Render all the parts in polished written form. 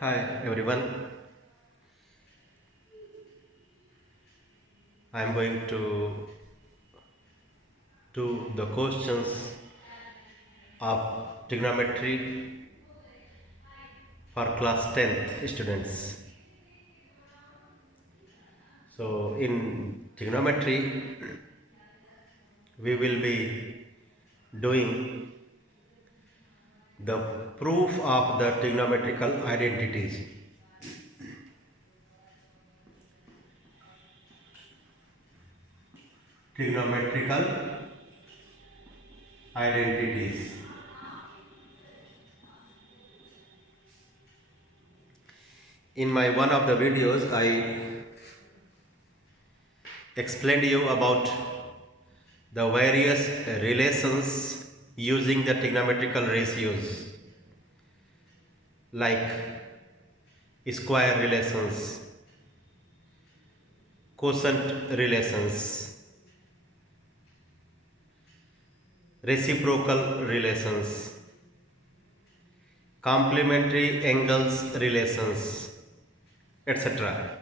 Hi everyone, I am going to do the questions of trigonometry for class 10th students. So in trigonometry we will be doing the proof of the trigonometrical identities. Trigonometrical identities. In my one of the videos I explained you about the various relations using the trigonometrical ratios like square relations, quotient relations, reciprocal relations, complementary angles relations, etc.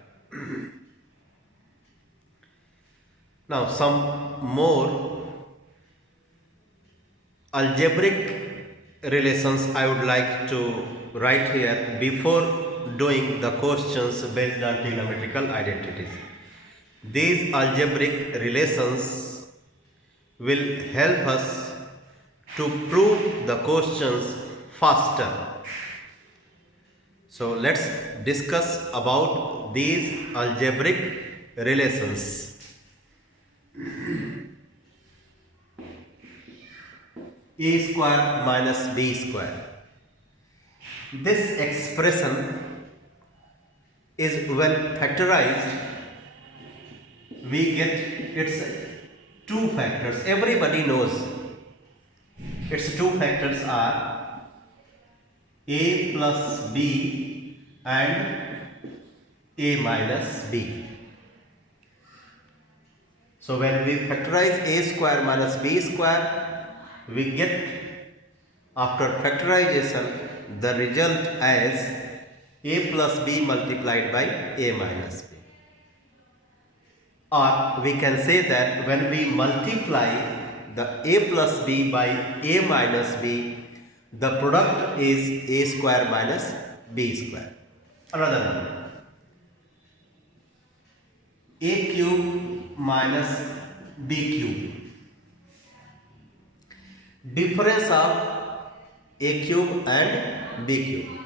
Now some more algebraic relations I would like to write here before doing the questions based on trigonometrical identities. These algebraic relations will help us to prove the questions faster. So let's discuss about these algebraic relations. A square minus b square. This expression is when factorized, we get its two factors. Everybody knows its two factors are a plus b and a minus b. So when we factorize a square minus b square, we get after factorization the result as a plus b multiplied by a minus b. Or we can say that when we multiply the a plus b by a minus b, the product is a square minus b square. Another one, a cube minus b cube. Difference of a cube and b cube.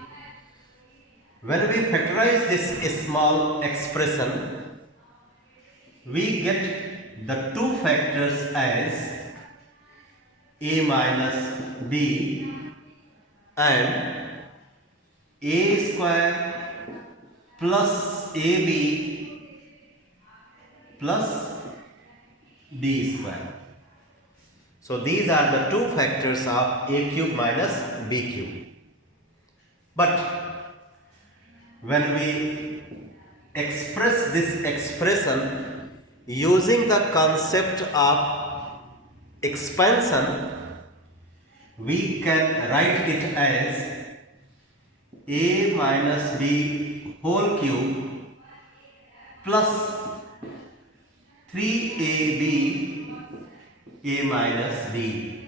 When we factorize this small expression, we get the two factors as a minus b and a square plus ab plus b square. So these are the two factors of a cube minus b cube. But when we express this expression using the concept of expansion, we can write it as a minus b whole cube plus 3ab a minus b.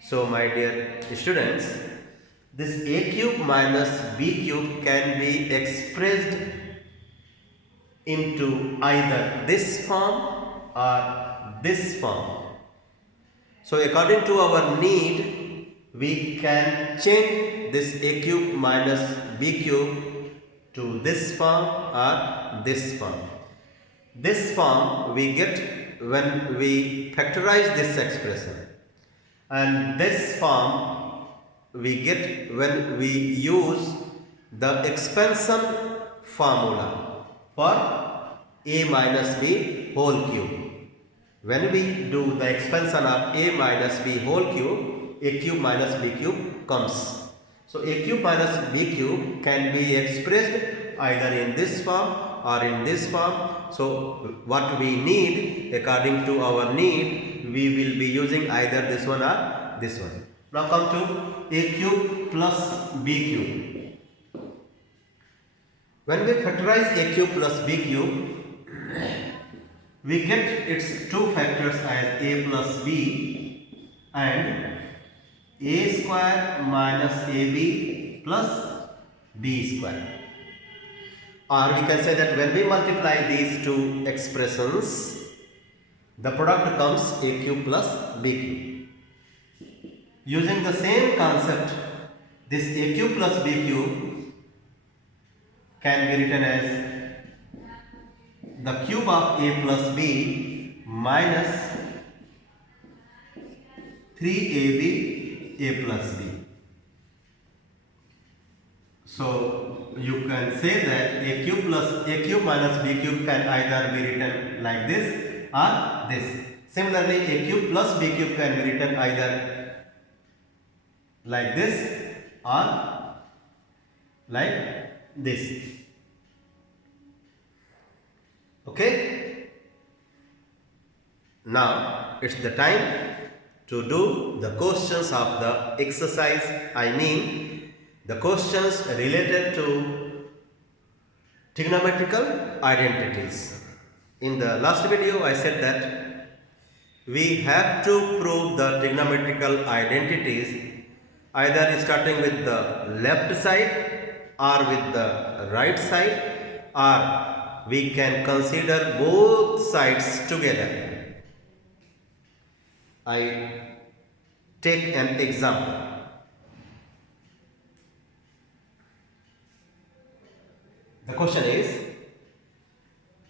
So my dear students, this a cube minus b cube can be expressed into either this form or this form. So according to our need, we can change this a cube minus b cube to this form or this form. This form we get when we factorize this expression, and this form we get when we use the expansion formula for a minus b whole cube. When we do the expansion of a minus b whole cube, a cube minus b cube comes. So a cube minus b cube can be expressed either in this form or in this form. So what we need, according to our need, we will be using either this one or this one. Now come to a cube plus b cube. When we factorize a cube plus b cube, we get its two factors as a plus b and a square minus ab plus b square. Or we can say that when we multiply these two expressions, the product comes a cube plus b cube. Using the same concept, this a cube plus b cube can be written as the cube of a plus b minus 3ab a plus b. So you can say that a cube minus b cube can either be written like this or this. Similarly, a cube plus b cube can be written either like this or like this. Okay? Now it's the time to do the questions of the exercise. I mean the questions related to trigonometrical identities. In the last video I said that we have to prove the trigonometrical identities either starting with the left side or with the right side, or we can consider both sides together. I take an example. The question is,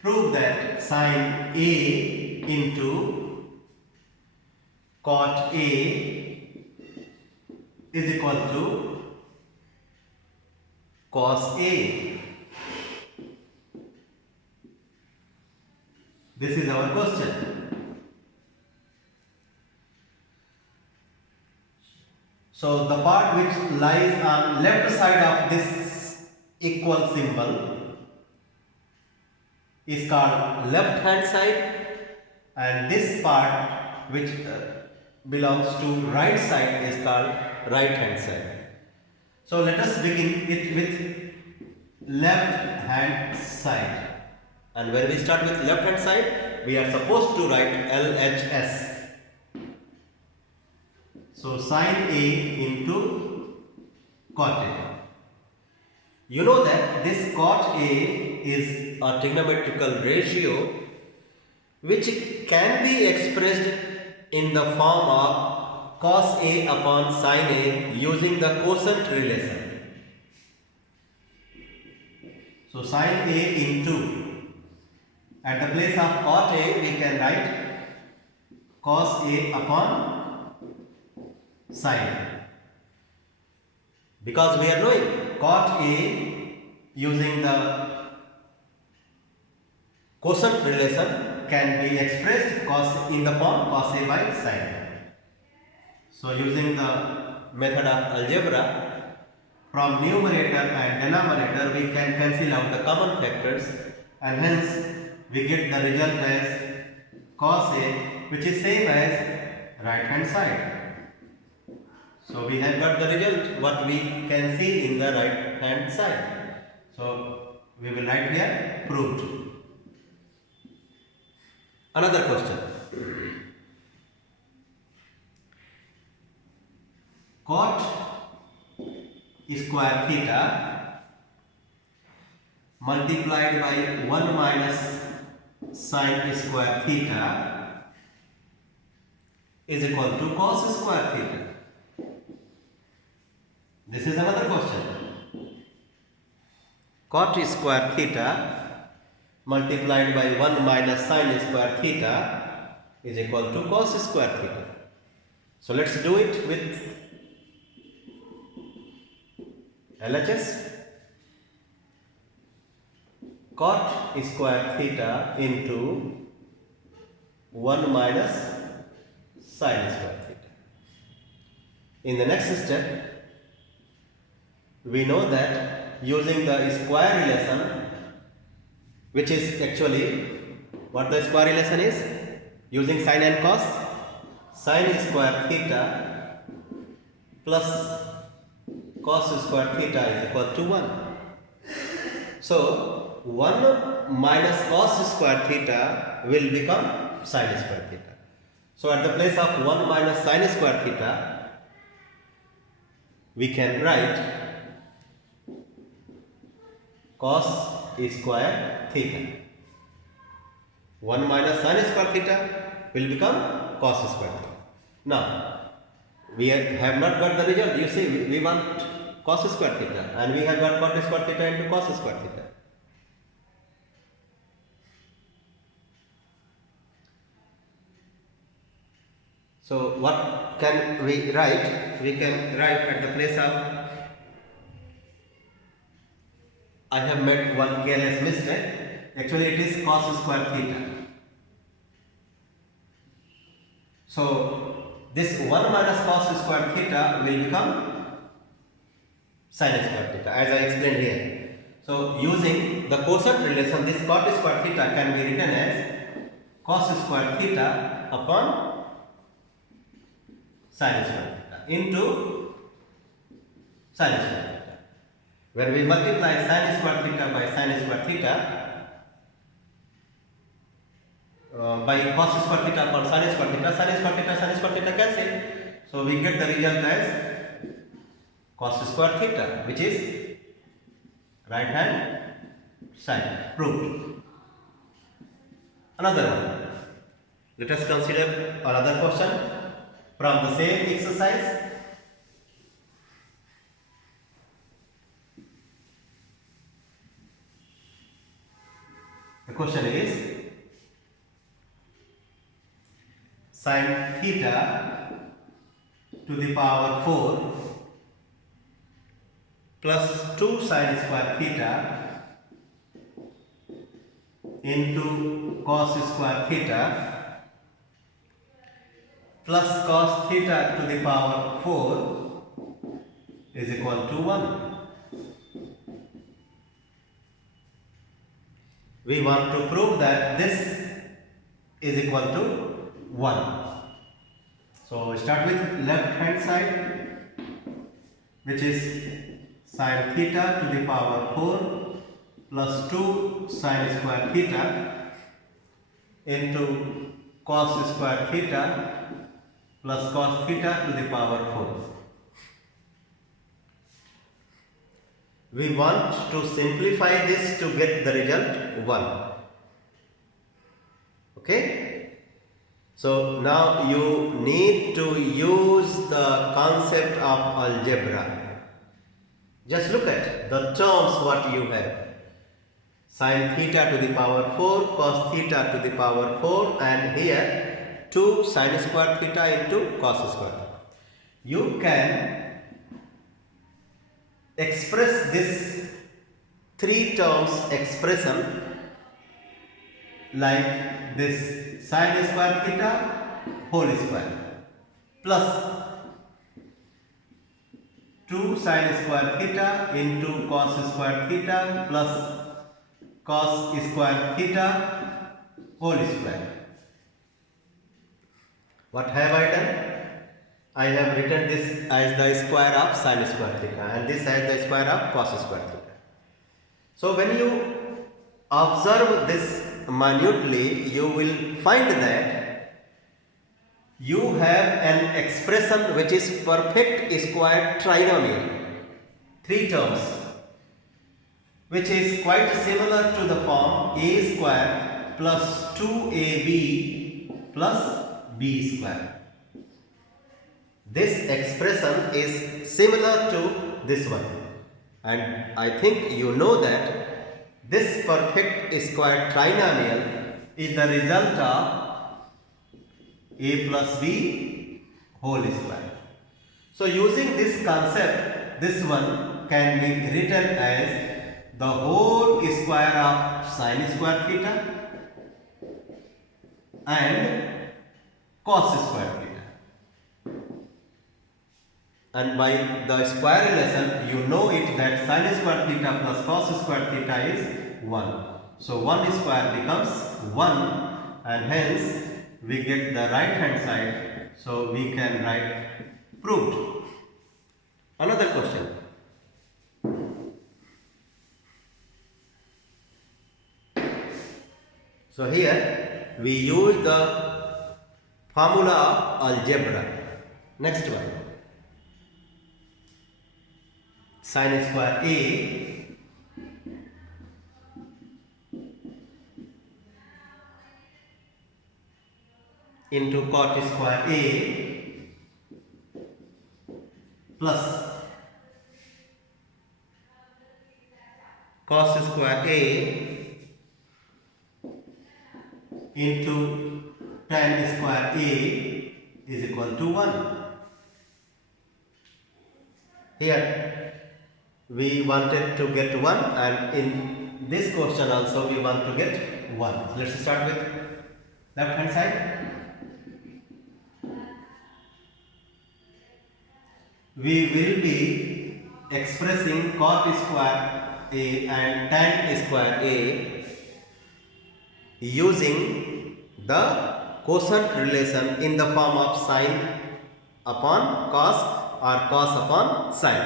prove that sine A into cot A is equal to cos A. This is our question. So the part which lies on left side of this equal symbol is called left hand side, and this part which belongs to right side is called right hand side. So let us begin it with left hand side. And when we start with left hand side, we are supposed to write LHS. So sine A into cot A. You know that this cot A is a trigonometrical ratio which can be expressed in the form of cos A upon sine A using the quotient relation. So sine A into, at the place of cot A we can write cos A upon sine, because we are knowing cot A using the quotient relation can be expressed cos in the form cos A by sine. So using the method of algebra, from numerator and denominator we can cancel out the common factors, and hence we get the result as cos A, which is same as right hand side. So we have got the result what we can see in the right hand side. So we will write here proved. Another question. Cot square theta multiplied by 1 minus sine square theta is equal to cos square theta. This is another question. Cot square theta multiplied by 1 minus sine square theta is equal to cos square theta. So let's do it with LHS. Cot square theta into 1 minus sine square theta. In the next step, we know that using the square relation, which is actually what the square relation is, using sine and cos, sine square theta plus cos square theta is equal to 1. So 1 minus cos square theta will become sin square theta. So at the place of 1 minus sin square theta, we can write cos square theta. 1 minus sin square theta will become cos square theta. Now, we have not got the result. You see, we want cos square theta and we have got cot square theta into cos square theta. So, what can we write? We can write at the place of, I have made one careless mistake. Actually, it is cos square theta. So, this 1 minus cos square theta will become sin square theta, as I explained here. So, using the quotient relation, this cot square theta can be written as cos square theta upon sin square theta into sin square theta. When we multiply sin square theta by sin square theta, by cos square theta upon sin square theta, sin square theta cancel. So we get the result as cos square theta, which is right hand side. Proved. Another one. Let us consider another question from the same exercise. The question is sin theta to the power 4 plus 2 sin square theta into cos square theta plus cos theta to the power 4 is equal to 1. We want to prove that this is equal to 1. So start with left hand side, which is sin theta to the power 4 plus 2 sin square theta into cos square theta plus cos theta to the power 4. We want to simplify this to get the result 1. Okay? So now you need to use the concept of algebra. Just look at the terms what you have. Sin theta to the power 4, cos theta to the power 4, and here 2 sin square theta into cos square theta. You can express this 3 terms expression like this: sin square theta whole square plus 2 sin square theta into cos square theta plus cos square theta whole square. What have I done? I have written this as the square of sin square theta and this as the square of cos square theta. So when you observe this minutely, you will find that you have an expression which is perfect square trinomial, 3 terms, which is quite similar to the form a square plus 2ab plus b square. This expression is similar to this one, and I think you know that this perfect square trinomial is the result of a plus b whole square. So using this concept, this one can be written as the whole square of sin square theta and cos square theta. And by the square relation, you know it that sin square theta plus cos square theta is 1. So 1 square becomes 1, and hence we get the right hand side. So we can write proved. Another question. So here we use the formula of algebra. Next one, sin square A into cot square A plus cos square A into tan square A is equal to 1. Here we wanted to get 1, and in this question also we want to get 1. Let's start with left hand side. We will be expressing cot square A and tan square A using the quotient relation in the form of sin upon cos or cos upon sin.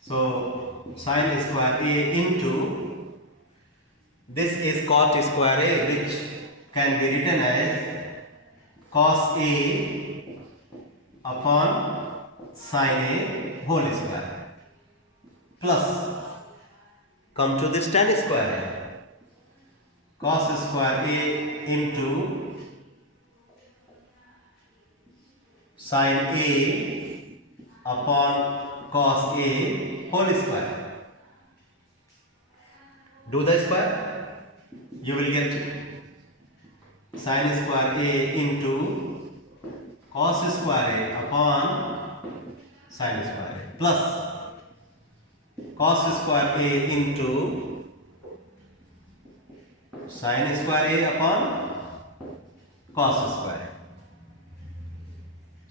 So sin square A into, this is cot square A, which can be written as cos A upon sin A whole square, plus come to this tan square A, cos square A into sin A upon cos A whole square. Do the square, you will get sin square A into cos square A upon sin square A plus cos square A into sin square A upon cos square A.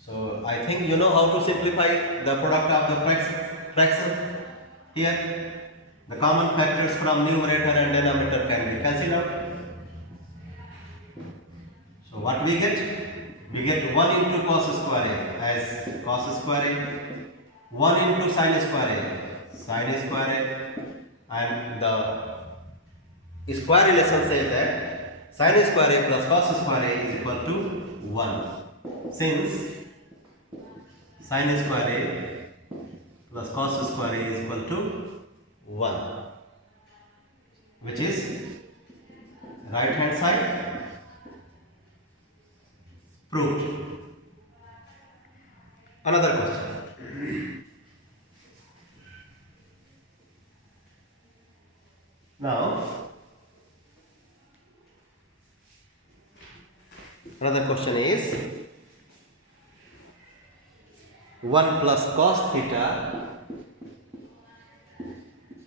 So I think you know how to simplify the product of the fraction. Here the common factors from numerator and denominator can be cancelled out. So what we get? We get 1 into cos square A as cos square A, 1 into sin square A, sin square A, and the square relation says that sin square A plus cos square A is equal to 1. Since sin square A plus cos square A is equal to 1, which is right hand side proved. Another question. Now, another question is 1 plus cos theta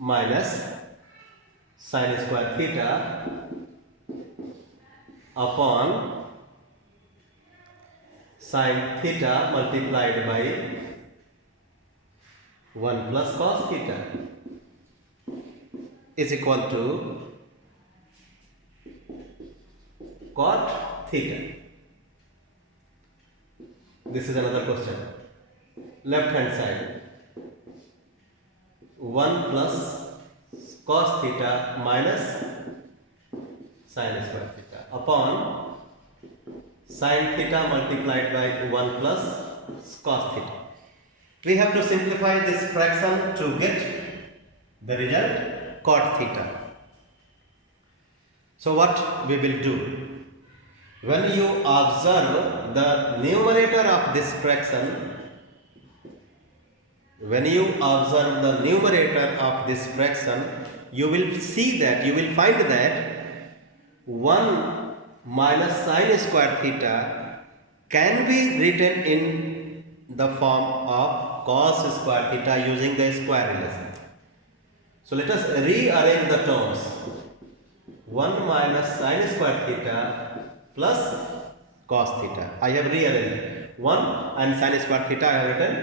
minus sin square theta upon sin theta multiplied by 1 plus cos theta is equal to cot theta. This is another question. Left hand side, 1 plus cos theta minus sin square theta upon sin theta multiplied by 1 plus cos theta. We have to simplify this fraction to get the result cot theta. So what we will do? When you observe the numerator of this fraction, you will see that, you will find that 1 minus sin square theta can be written in the form of cos square theta using the square relation. So let us rearrange the terms. 1 minus sin square theta plus cos theta. I have rearranged 1 and sin square theta I have written